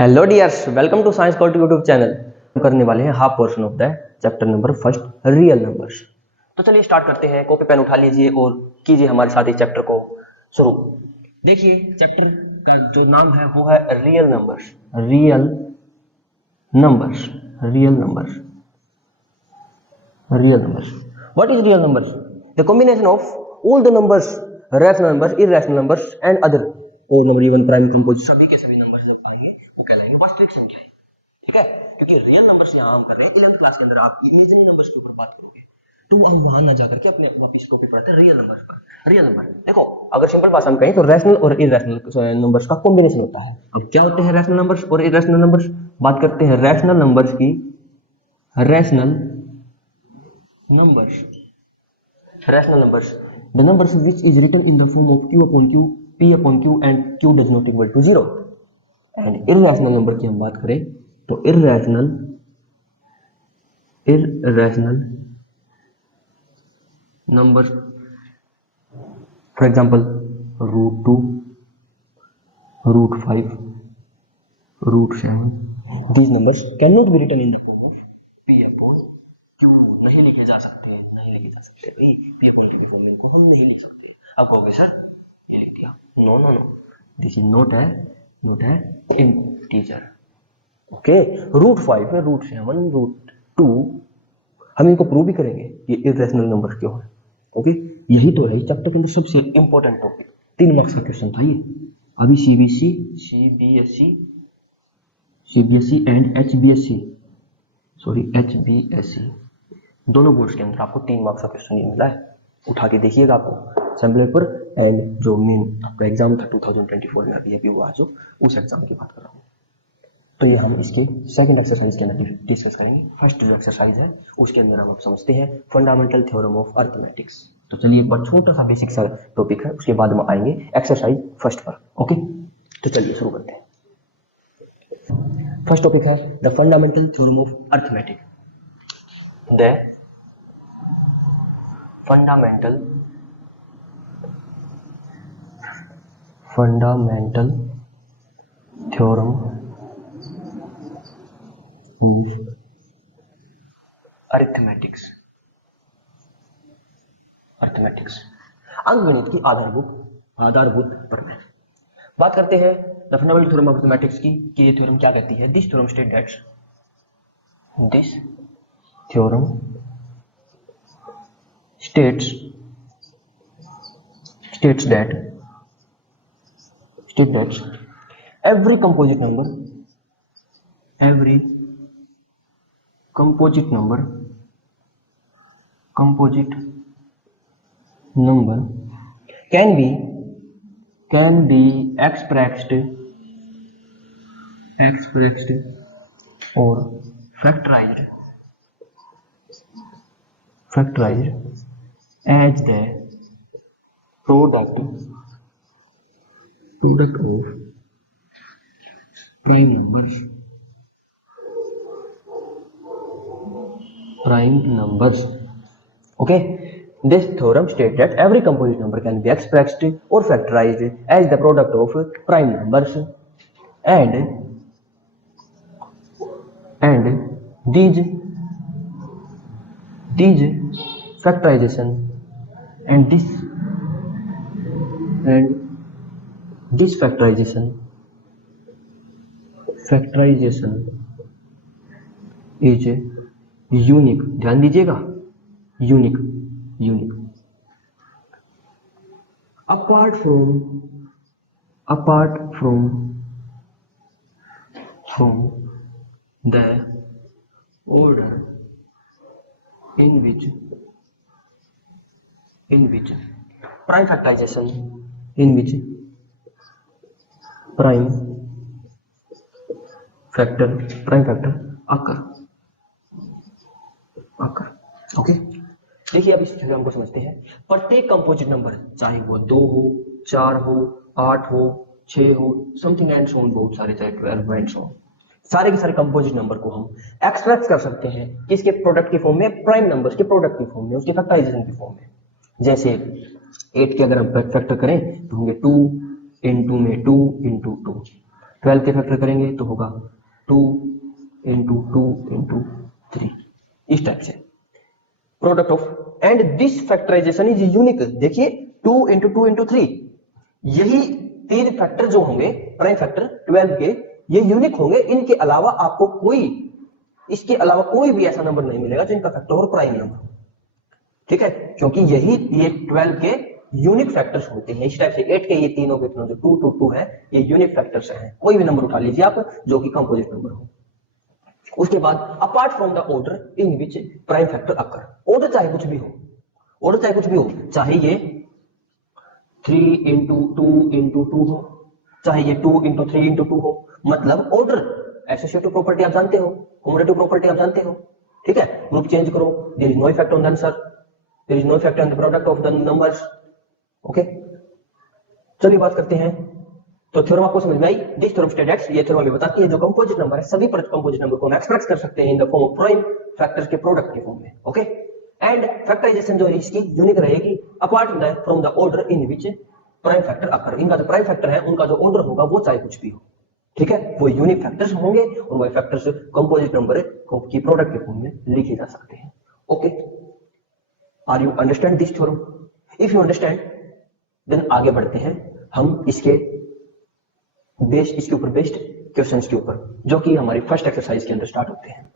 Hello dears, welcome to science cult YouTube channel. करने वाले हैं half portion of the chapter number first, real numbers. तो चलिए start करते हैं। कॉपी पेन उठा लीजिए और कीजिए हमारे साथ इस चैप्टर को शुरू। देखिए चैप्टर का जो नाम है वो है real numbers. Real numbers, real numbers, real numbers. What is real numbers? The combination of all the numbers, rational numbers, irrational numbers and other और नंबर इवन प्राइम कंपोजिट, सभी के सभी नंबर्स जब पाएंगे वो कहलाएंगे वास्तविक संख्याएं। ठीक है, क्योंकि रियल नंबर्स यहाँ हम कर रहे हैं 11th क्लास के अंदर आप इमेजिनरी नंबर्स के ऊपर बात करोगे तो हम वहां ना जाकर के अपने आप इस टॉपिक पढ़ते हैं रियल नंबर्स पर। रियल नंबर देखो, अगर सिंपल भाषा में कहें तो रैशनल और इरैशनल नंबर्स का कॉम्बिनेशन होता है। अब क्या होते हैं रैशनल नंबर्स और इरैशनल नंबर्स? बात करते हैं रैशनल नंबर्स की। Rational numbers, rational numbers, the numbers which is written in the form of q upon q, p upon q and q does not equal to 0. and irrational number की हम बात करें तो irrational numbers, for example root 2, root 5, root 7, these numbers cannot be written in the form of p upon क्यों नहीं लिखे जा सकते हैं, नहीं लिखे जा सकते भाई, p upon q की फॉर्म में इनको हम नहीं लिख सकते। आप कहोगे सर ये लिख दिया, no no no, this is not है इंटीजर। ओके, रूट 5 है, रूट 7, रूट 2, हम इनको प्रूव भी करेंगे ये इररेशनल नंबर क्यों है। ओके, यही तो है इस चैप्टर के अंदर सबसे इंपॉर्टेंट टॉपिक। 3 मार्क्स का क्वेश्चन था ये। अभी सीबीएसई एंड एचबीएसई दोनों बोर्ड्स के अंदर आपको 3 मार्क्स का क्वेश्चन ये मिला है। उठा के देखिएगा आपको सैंपल पेपर एंड जो मेन आपका एग्जाम था 2024 में अभी हुआ जो उस एग्जाम की बात कर रहा हूँ। तो ये हम इसके सेकंड एक्सरसाइज के अंदर डिस्कस करेंगे। फर्स्ट जो एक्सरसाइज है उसके अंदर हम समझते हैं फंडामेंटल थ्योरम ऑफ अरिथमेटिक्स। तो चलिए एक बार छोटा सा बेसिक सा टॉपिक है, उसके बाद हम आएंगे एक्सरसाइज फर्स्ट पर। ओके, तो चलिए शुरू करते हैं। फर्स्ट टॉपिक है the fundamental theorem of arithmetic. The fundamental theorem of arithmetics अंकगणित की आधारभूत प्रमेय। बात करते हैं the fundamental theorem of arithmetics की कि ये थ्योरम क्या कहती है। This theorem state that states that every composite number can be expressed or factorized as the product of prime numbers. Okay, this theorem states that every composite number can be expressed or factorized as the product of prime numbers, and these factorization and this factorization is unique। ध्यान दीजिएगा, unique apart from the order in which prime factorization occur। Okay, देखिए अब इस theorem को समझते हैं। प्रत्येक composite number चाहे वो 2 हो, 4 हो, 8 हो, 6 हो, समथिंग एंड सो ऑन, बहुत सारे, चाहे 12 एंड सो ऑन, सारे के सारे कंपोजिट नंबर को हम एक्सप्रेस कर सकते हैं किसके प्रोडक्ट की फॉर्म में? प्राइम नंबर्स के प्रोडक्ट की फॉर्म में, उसके फैक्टराइजेशन की फॉर्म में। जैसे 8 के अगर हम फैक्टर करें तो होंगे 2 into में 2 into 2, 12 के फैक्टर करेंगे तो होगा 2 इंटू 2 इंटू 3, इस टाइप से product of, and this factorization is unique. देखिए 2 इंटू 2 इंटू 3, यही 3 फैक्टर जो होंगे प्राइम फैक्टर 12 के, ये यूनिक होंगे। इनके अलावा आपको कोई, इसके अलावा कोई भी ऐसा नंबर नहीं मिलेगा जिनका फैक्टर और प्राइम नंबर, ठीक है, क्योंकि यही ये 12 के यूनिक फैक्टर्स होते हैं। इस टाइप से 8 के ये तीनों के तीनों जो 2 2 2 है, ये यूनिक फैक्टर्स हैं। कोई भी नंबर उठा लीजिए आप जो कि कंपोजिट नंबर हो। उसके बाद apart from the order in which prime factor occur, order चाहे कुछ भी हो, ऑर्डर चाहे कुछ भी हो, चाहे ये 3 इंटू 2 इंटू 2 हो, चाहे ये 2 इंटू 3 इंटू 2 हो, मतलब ऑर्डर, एसोसिएटिव प्रॉपर्टी आप जानते हो, कम्युटेटिव प्रॉपर्टी आप जानते हो, ठीक है। ग्रुप चेंज करो, there is no effect on the answer, there is no effect on the product of the numbers, okay. चलिए बात करते हैं, तो थ्योरम आपको समझ में आई। दिस थ्योरम स्टेट दैट, ये थ्योरम हमें बताती है जो कंपोजिट नंबर है, सभी कंपोजिट नंबर को हम एक्सप्रेस कर सकते हैं in the form of prime factors के प्रोडक्ट के फॉर्म में, ओके। एंड फैक्टराइजेशन जो है इसकी यूनिक रहेगी apart from the order in which prime factor occur. इनका जो प्राइम फैक्टर है उनका जो ऑर्डर होगा वो चाहे कुछ भी हो, ठीक है, वो यूनिक फैक्टर्स होंगे और वो फैक्टर्स कंपोजिट नंबर की प्रोडक्ट के फॉर्म में लिखे जा सकते हैं, okay. Are you understand this theorem? If you understand then आगे बढ़ते हैं हम इसके ऊपर बेस्ड क्वेश्चंस के ऊपर, जो कि हमारी फर्स्ट एक्सरसाइज के अंदर स्टार्ट होते हैं।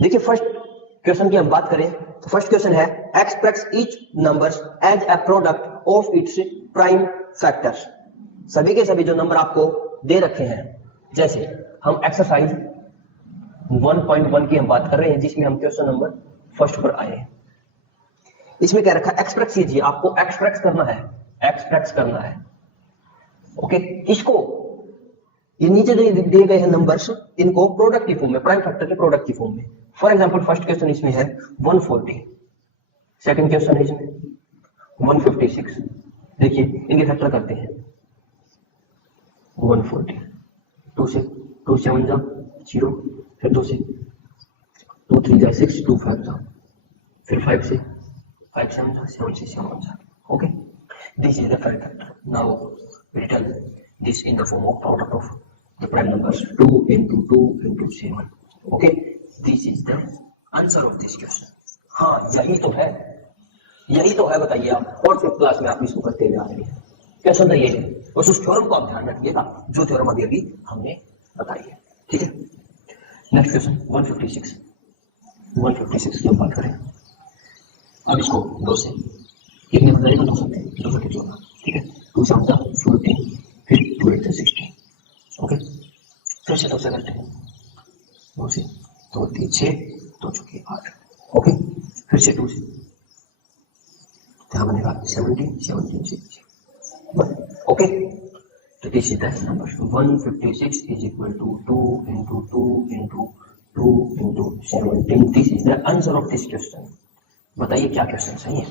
देखिए फर्स्ट क्वेश्चन की हम बात करें तो फर्स्ट क्वेश्चन है express each numbers as a product of its prime factors. सभी के सभी जो नंबर आपको दे रखे हैं, जैसे हम एक्सरसाइज 1.1 की हम बात कर रहे हैं जिसमें हम क्वेश्चन नंबर फर्स्ट पर आए हैं। इसमें क्या रखा, एक्सप्रेस कीजिए, आपको एक्सप्रेस करना है, एक्सप्रेस करना है, ओके। इसको ये नीचे जो दिए गए हैं नंबर्स, इनको प्रोडक्ट की फॉर्म में, प्राइम फैक्टर के प्रोडक्ट की फॉर्म में। फॉर एग्जांपल फर्स्ट क्वेश्चन इसमें है 140, सेकंड क्वेश्चन है इसमें 156। देखिए इनके फैक्टर करते हैं 140, 2 से 2 7 जा 0, फिर 2 से 2 3 जा 6, 2 5 जा, फिर 5 से 5 7 जा 7 से 7 जा, okay. This is the prime factor. Now written this in the form of product of the prime numbers 2 into 2 into 7. Okay, this is the answer of this question. हाँ यही तो है, यही तो है, बताइए आप। और फिफ्थ क्लास में आप इसको करते हुए आ रहे हैं। क्वेश्चन तो ये है, बस उस थ्योरम को आप ध्यान रखिएगा जो थ्योरम अभी हमने बताई है, ठीक है। नेक्स्ट क्वेश्चन 156 की हम बात करें। अब इसको 2 से कितने बताइएगा, 2 से 14, ठीक है। 2 से 14, फिर 2 8 16, ओके। फिर से 2 से करते हैं, 2 से 2 3 6, 2 चौके 8, ओके। फिर से 2 से क्या बनेगा 17 17 6, ओके। तो this is the number 156 is equal to 2 into 2 into 2 into 17। This is the answer of this question. बताइए क्या क्वेश्चन सही है?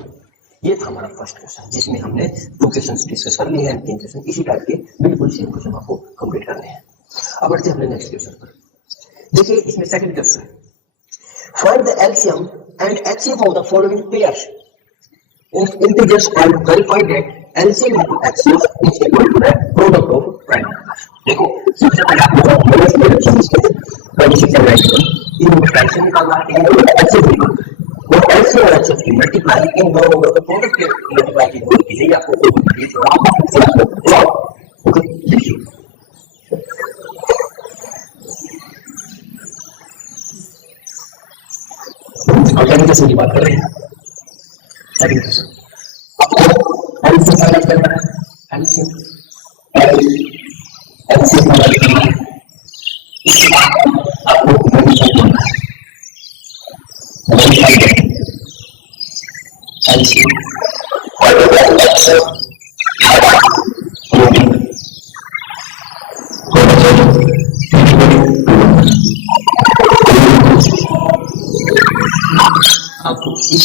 ये था हमारा फर्स्ट क्वेश्चन जिसमें हमने 2 क्वेश्चंस डिस्कस कर लिए हैं, 3 क्वेश्चन इसी टाइप के बिल्कुल सेम क्वेश्चन आपको कंप्लीट करने हैं। अब बढ़ते हैं अपने नेक्स्ट क्वेश्चन पर। देखिए इसमें सेकंड क्वेश्चन है, find the LCM and HCF of the following pairs of integers and verify that LCM into HCF is equal to the product of prime numbers. देखो सबसे पहले आपको इन फ्रैक्शन निकालना है, एचसीएफ निकालना है, और एलसीएम और एचसीएफ की मल्टीप्लाई इन दोनों नंबर के प्रोडक्ट के मल्टीप्लाई की जरूरत है। यही आपको ओके। देखिए सेकंड क्वेश्चन की बात कर रहे हैं। सेकंड क्वेश्चन आपको एलसीएम फाइंड करना है, एलसीएम फाइंड करना है, इसके बाद आपको मल्टीप्लाई करना है, मल्टीप्लाई एलसीएम और एचसीएफ आपको इस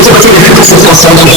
This particular system